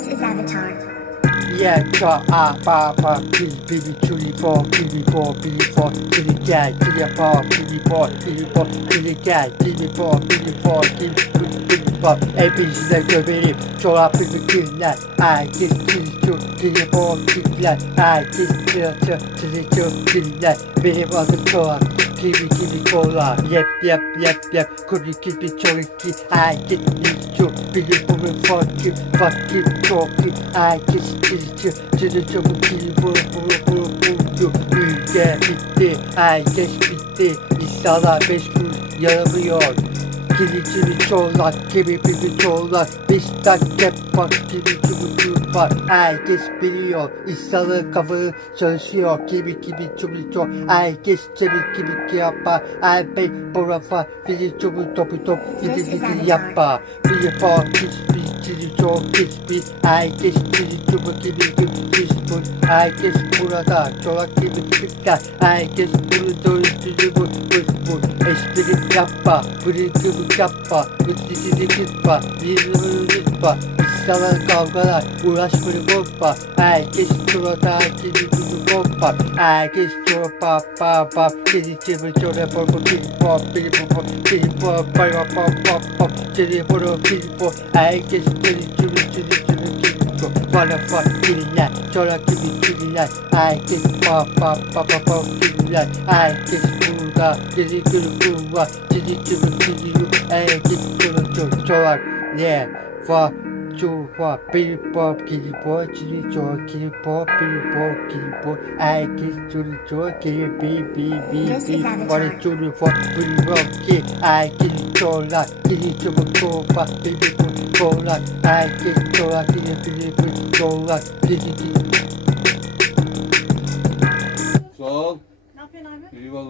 This is Avatar. Yeah, cha, ah, ba, ba, pili, pili, chuli, bo, pili, bo, pili, bo, pili, gay, pili, bo, pili, bo, pili, bo, pili, gay, pili, bo, pili, bo, pili, pili, pili, bo, a, b, c, d, e, b, e, cho, a, pili, pili, na, a, g, pili, chu, pili, bo, pili, na, a, g, pili, chu, pili, chu, pili, na, pili, bo, cho, a, Kibi kibi kola yep yep yep yep kuri kibi çoriki herkes çili çok bilir bu bir fakir fakir çok iyi. Herkes çili çıl çili çabuk çili bu bu bu bu bu ülke bitti herkes bitti. İnsanlar beş kuruş yaramıyor Kili kili çoğlak, kimi bibi çoğlak Bizden kimi kimi kimi var. Herkes biliyor, insanın kafası çalışıyor. Kimi kimi kimi çok, herkes kimi kimi yapar. Her bey burafa, bizi çubu topu top Gidi gidi yapma, bizi bak hiçbir çili çok hiçbir Herkes çili çubu kimi kimi hiçbir Herkes burada, çoğlak gibi çıkar Herkes burada, çili bu bu bu Espri yapma, bırıkımı yapma, gıddıcını tutma, yüzümü unutma, İnsanlar kavgalar, uğraşmayı bozma, herkes çorata, kimi kimi bozma, herkes çorpa, pa pa, seni çevir çore boku, kimi pop, kimi pop, kimi pop, pay pop pop pop pop, seni boru, kimi pop, herkes seni çevir çevir çevir pop, bana fa, kimiler, çora kimi kimiler, herkes pa pa pa pa pa, kimiler, herkes burada, seni kırıkım var, çevir çevir, herkes çora çora çora, ne, fa, chu fa, pili pop, kili pop, chili çora, kili pop, pili pop, kili pop, herkes çora çora, kili bi bi bi bi, Avatar. bana çora fa, pili pop, ki, herkes çora, kili çora çora, pili pop, çora, herkes çora, kili pili pili çora, kili kili Sağ ol. Ne yapıyorsun abi? İyi valla